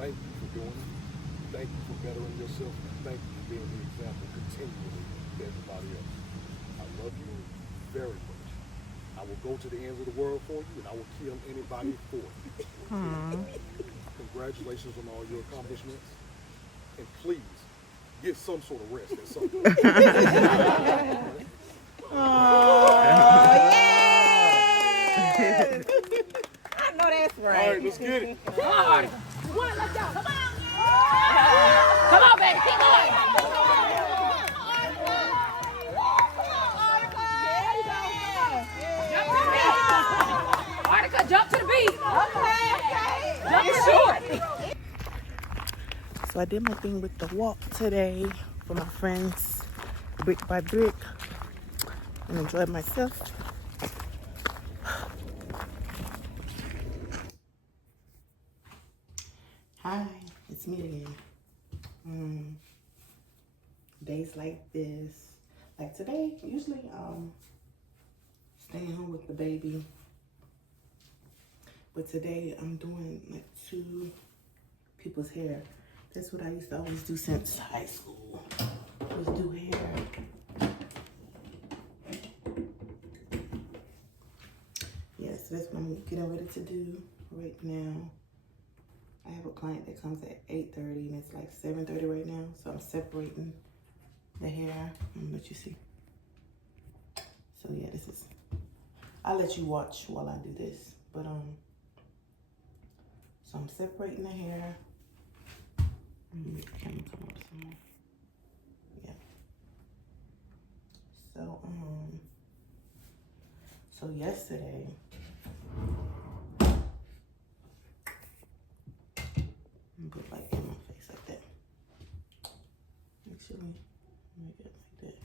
thank you for doing it. Thank you for bettering yourself. And thank you for being the example continually to everybody else. I love you very much. I will go to the ends of the world for you, and I will kill anybody for you. Congratulations on all your accomplishments. And please, get some sort of rest at some point. I know that's All right. right, let's get it. Come on. Let's go. Come on. Come on, baby. Keep going. Artica, jump to the beat. Okay. Jump to short. So I did my thing with the walk today for my friends, brick by brick, and enjoyed myself. Hi, it's me again. Days like this, like today, usually staying home with the baby. But today I'm doing like 2 people's hair. That's what I used to always do since high school, was do hair. Yes, that's what I'm getting ready to do right now. I have a client that comes at 8:30 and it's like 7:30 right now. So I'm separating the hair. I'm gonna let you see. So yeah, this is, I'll let you watch while I do this. But so I'm separating the hair. Make the camera come up some more. Yeah. So yesterday, put like in my face like that. Actually, make it like that.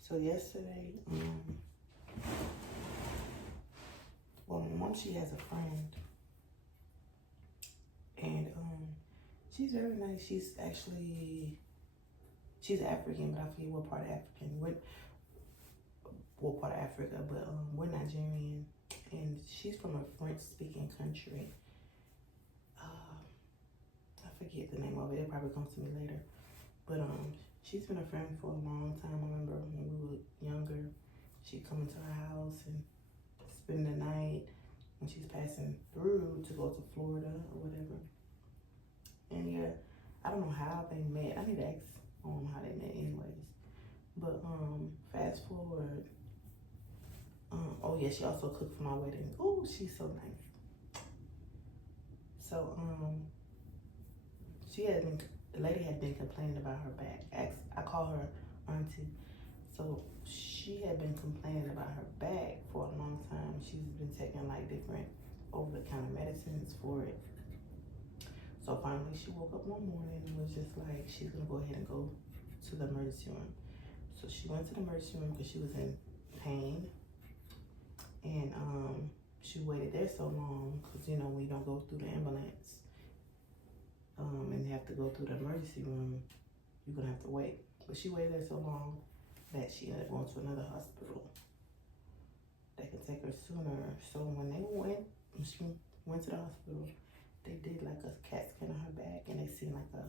So yesterday, well, my mom, she has a friend, and she's very nice. She's African, but I forget what part of African. What part of Africa, but we're Nigerian, and she's from a French-speaking country. I forget the name of it. It probably comes to me later. But she's been a friend for a long time. I remember when we were younger, she'd come into our house and spend the night when she's passing through to go to Florida or whatever. And yeah, I don't know how they met. I need to ask how they met anyways. But fast forward. Oh yeah, she also cooked for my wedding. Oh, she's so nice. So the lady had been complaining about her back. I call her auntie. So she had been complaining about her back for a long time. She's been taking like different over-the-counter medicines for it. So finally she woke up one morning and was just like, she's gonna go ahead and go to the emergency room. So she went to the emergency room because she was in pain. And she waited there so long because, you know, when you don't go through the ambulance and you have to go through the emergency room, you're going to have to wait. But she waited there so long that she ended up going to another hospital that could take her sooner. So when she went to the hospital, they did like a CAT scan on her back and they seen like a,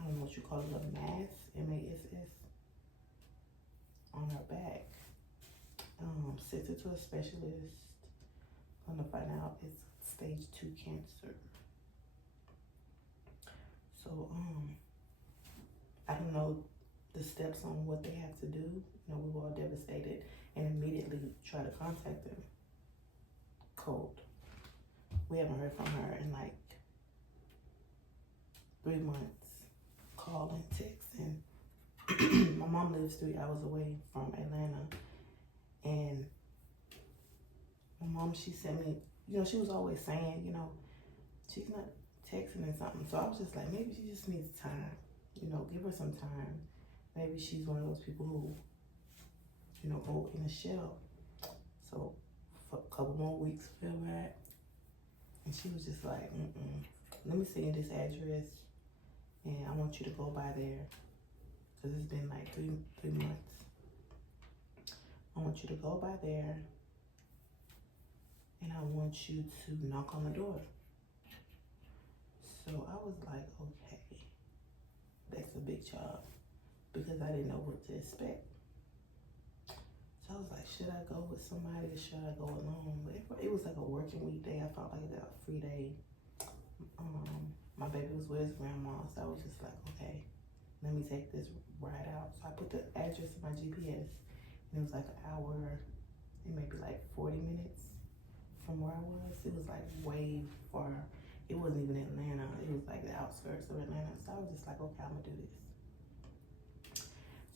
I don't know what you call it, a mass, M-A-S-S, on her back. Sent her to a specialist. Gonna find out it's stage 2 cancer. So I don't know the steps on what they have to do. You know, we were all devastated and immediately tried to contact them. Cold. We haven't heard from her in like 3 months. Call and text, and my mom lives 3 hours away from Atlanta, and my mom, she sent me, you know, she was always saying, you know, she's not texting or something. So I was just like, maybe she just needs time. You know, give her some time. Maybe she's one of those people who, you know, go in a shell. So for a couple more weeks, feel right. And she was just like, let me send you this address, and I want you to go by there. Because it's been like 3 months. I want you to go by there, and I want you to knock on the door. So was like, okay, that's a big job because I didn't know what to expect. So I was like, should I go with somebody or should I go alone? But it was like a working week day. I felt like a free day. My baby was with his grandma, so I was just like, okay, let me take this ride out. So I put the address in my GPS, and it was like an hour, it may be like 40 minutes from where I was. It was like way far. It wasn't even Atlanta. It was like the outskirts of Atlanta. So I was just like, okay, I'm gonna do this.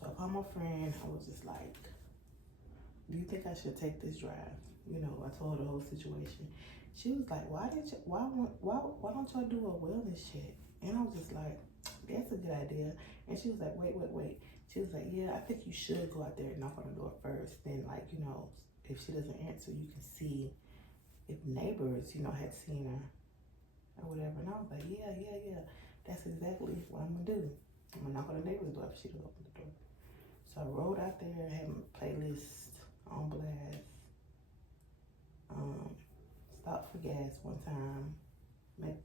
So I called my friend. I was just like, do you think I should take this drive? You know, I told her the whole situation. She was like, why don't y'all do a wellness check? And I was just like, that's a good idea. And she was like, wait. She was like, yeah, I think you should go out there and knock on the door first. Then, like, you know, if she doesn't answer, you can see if neighbors, you know, had seen her or whatever. And I was like, yeah. That's exactly what I'm gonna do. I'm gonna knock on the neighbor's door if she doesn't open the door. So I rode out there, had my playlist on blast. Stopped for gas one time,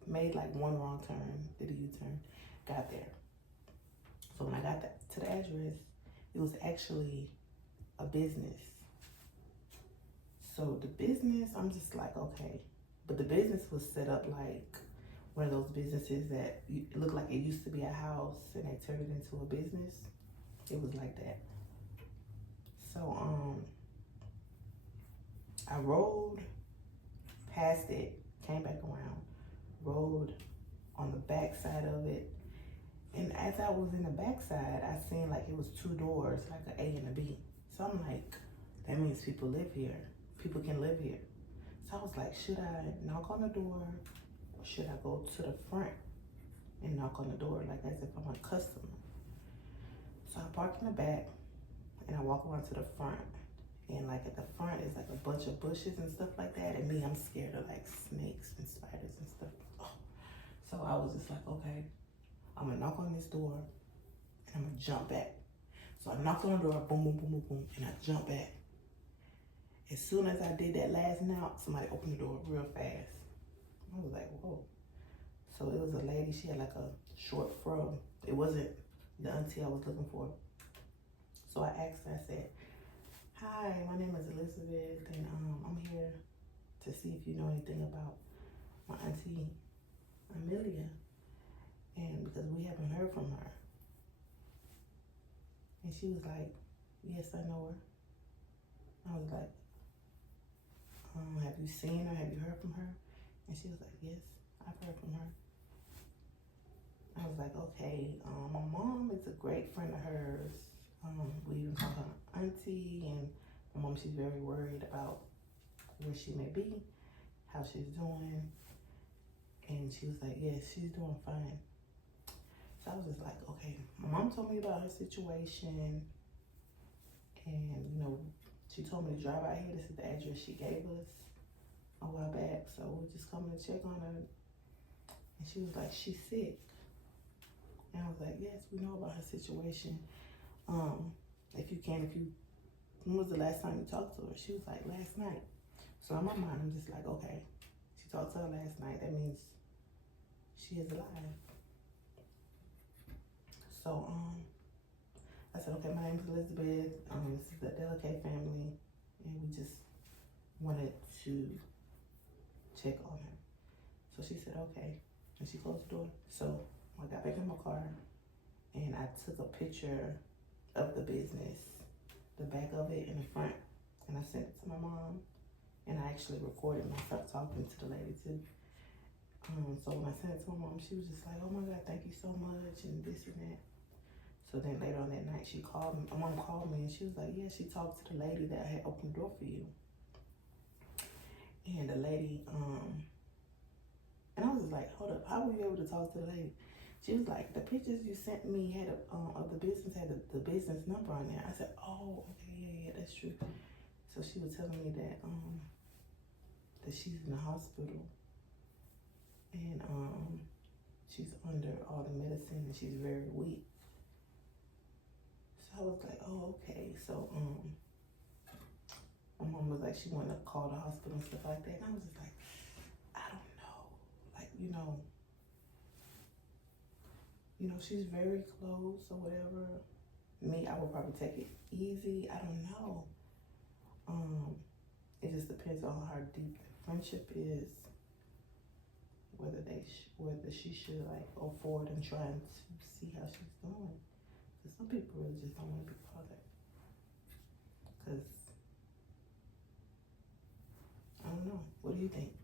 made like one wrong turn, did a U-turn, got there. So when I got to the address, it was actually a business. So the business, I'm just like, okay. But the business was set up like one of those businesses that it looked like it used to be a house and they turned it into a business. It was like that. So I rode past it, came back around, rode on the back side of it. And as I was in the back side, I seen like it was two doors, like an A and a B. So I'm like, that means people live here. People can live here. So I was like, should I knock on the door or should I go to the front and knock on the door like as if I'm a customer? So I park in the back and I walk around to the front. And like at the front is like a bunch of bushes and stuff like that. And me, I'm scared of like snakes and spiders and stuff. Oh. So I was just like, okay, I'm gonna knock on this door and I'm gonna jump back. So I knocked on the door, boom, and I jumped back. As soon as I did that last knock, somebody opened the door real fast. I was like, whoa. So it was a lady, she had like a short fro. It wasn't the auntie I was looking for. So I asked her, I said, hi, my name is Elizabeth, and I'm here to see if you know anything about my auntie Amelia, and because we haven't heard from her. And she was like, yes, I know her. I was like, have you seen her? Have you heard from her? And she was like, yes, I've heard from her. I was like, okay, my mom is a great friend of hers. We even call her auntie, and my mom, she's very worried about where she may be, how she's doing. And she was like, yes, she's doing fine. So I was just like, okay, my mom told me about her situation, and you know, she told me to drive out here. This is the address she gave us a while back, so we're just coming to check on her. And she was like, she's sick. And I was like, yes, we know about her situation. When was the last time you talked to her? She was like, last night. So in my mind, I'm just like, okay, she talked to her last night. That means she is alive. So, I said, okay, my name is Elizabeth. This is the Delicate family, and we just wanted to check on her. So she said, okay, and she closed the door. So I got back in my car, and I took a picture of the business, the back of it and the front, and I sent it to my mom, and I actually recorded myself talking to the lady too. So when I sent it to my mom, she was just like, oh my God, thank you so much, and this and that. So then later on that night, she called me. My mom called me, and she was like, yeah, she talked to the lady that had opened the door for you. And the lady, and I was just like, hold up, how were you able to talk to the lady? She was like, the pictures you sent me had of the business had the business number on there. I said, oh, okay, yeah, that's true. So she was telling me that that she's in the hospital, and she's under all the medicine, and she's very weak. So I was like, oh, okay. So my mom was like, she wanted to call the hospital and stuff like that. And I was just like, I don't know. Like, you know, you know, she's very close or whatever. Me, I would probably take it easy. I don't know. It just depends on how deep the friendship is. Whether whether she should like go forward and try and see how she's doing. Cause some people really just don't want to be bothered. Cause I don't know. What do you think?